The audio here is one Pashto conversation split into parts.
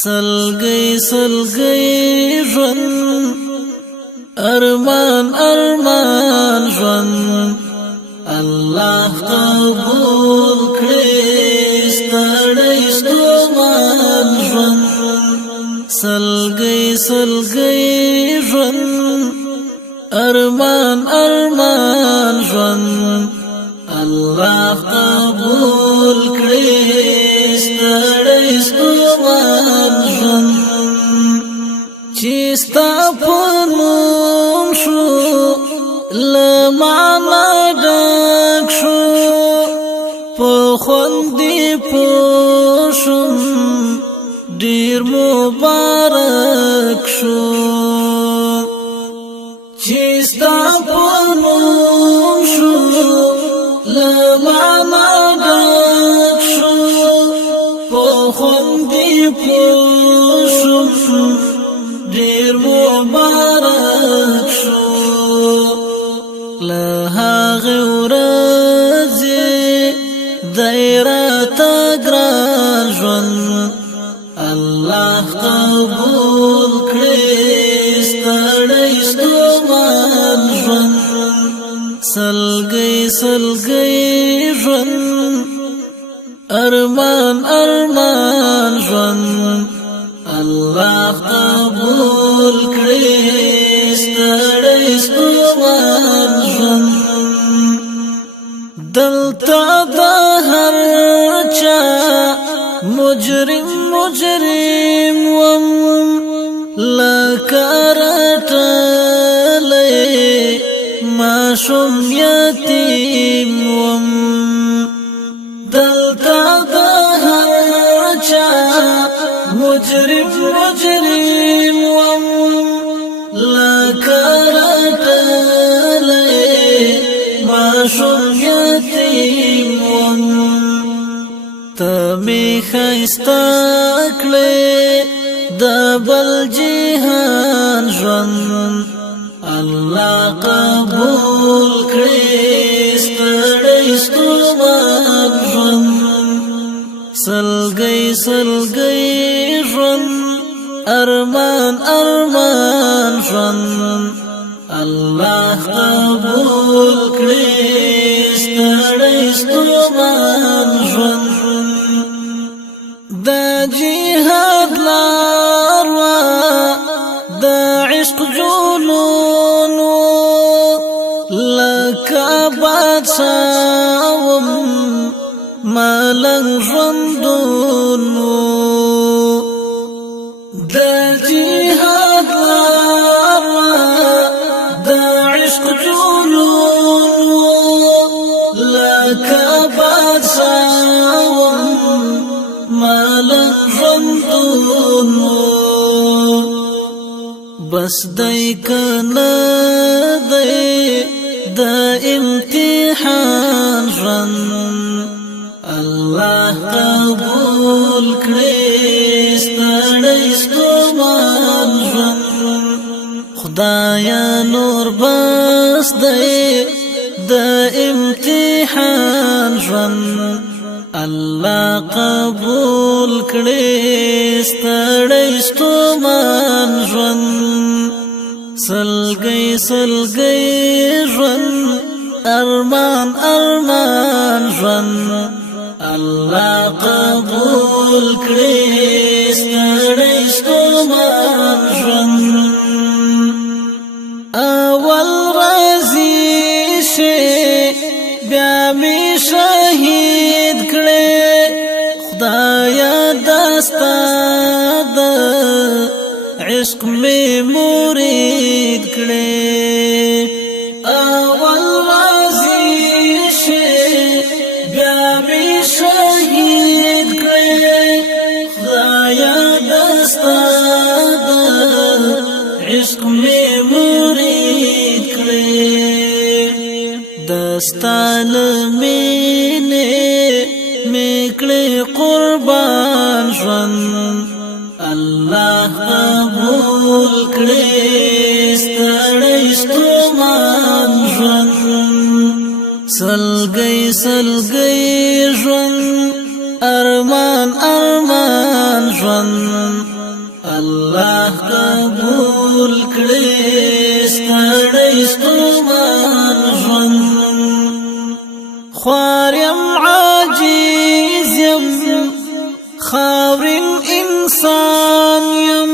سلګي سلګي ژوند ارمان ارمان ژوند الله قبول کړي ستړی ستومان ژوند سلګي سلګي ژوند ارمان ارمان ژوند الله قبول کړي ستړی ستومان ژوند چې ستا په نوم شو لمعنا ډک شو په خوند دې پوه شوم ډېر مبارک شو چې ستا په نوم شو لمعنا ډک شو په خوند دې پوه شوم ډېر مبارک شو له هغې ورځې دی راته ګران ژوند الله قبول کړي ستړی ستومان ژوند سلګي سلګي ژوند ارمان ارمان ژوند الله قبول کړي ستړی ستومان ژوند دلته د هر چا مجرم مجرم وم لکه رټلی ماشوم یتیم وم دلته د هر چا مجرم مجرم وم لکه رټلی ماشوم یتیم وم ته می ښایسته کړې د بل جهان ژوند الله قبول کړي ستړی ستومان ژوند سلګي سلګي ژوند ارمان ارمان ژوند الله قبول کړي ستړی ستومان ژوند دا جهاد لار وا د عشق جنون لکه بادشاه وم ملنګ ژوندون د جهاد لار وا د عشق جنون لکه بادشاه وم ملنګ ژوندون بس دای کنه دای د امتحان ژوند الله قبول کړي ستړی ستومان ژوند خدایا نور بس دای د امتحان ژوند الله قبول کړي ستړی ستومان ژوند سلګي سلګي ژوند ارمان ارمان ژوند الله قبول کړي ستړی ستومان ژوند اول راځي شي بیا می شهید کړي خدایا دستا د عشق می مرید کړي اول راځي شي بیا می شهید کړي خدایا دستا د عشق می مرید کړي دستان مینه میکړي قربان ژوند الله قبول کړي ستړی ستومان ژوند سلګي سلګي ژوند ارمان ارمان ژوند ژوند الله قبول کړي ستړی ستومان ژوند خوار یم عاجز یم خاورین انسان یم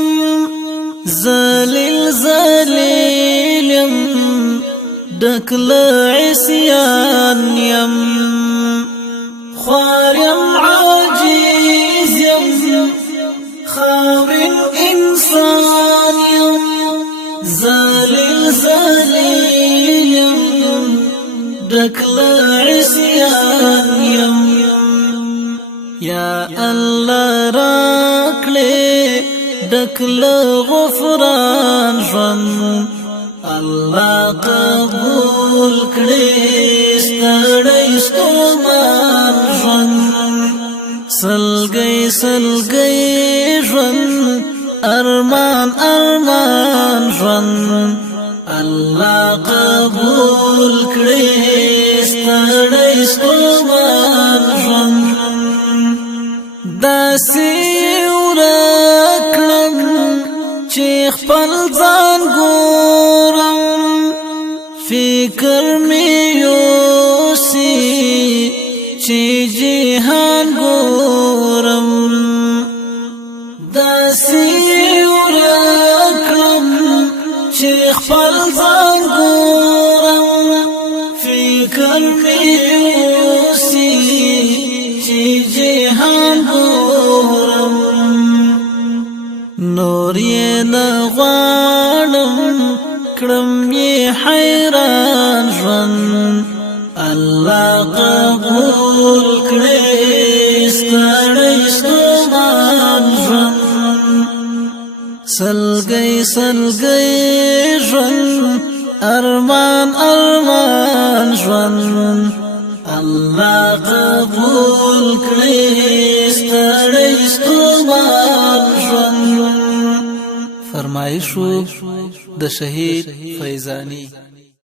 ذلیل یم ډک له عصیان یم خوار یم عاجز یم خاورین انسان یم ذلیل یم ډک له عصیان یم یا الله راکړې ډک له غفران ژوند الله قبول کړي ستړی ستومان ژوند سلګۍ ژوند ارمان ژوند الله قبول کړي ستړی ستومان ژوند داسې ورکړم چې خپل ځان ګورم فکر مې یوسي چې جهان ګورم داسې ورکړم چې خپل ځان ګورم فکر مې یوسي چې جهان ګورم نور یې نه غواړم کړم یې حیران ژوند الله قبول کړي ستړی ستومان ژوند سلګۍ ژوند ارمان ژوند الله قبول کړي ستړی ستومان ژوند فرمایشو د شهید فیضانی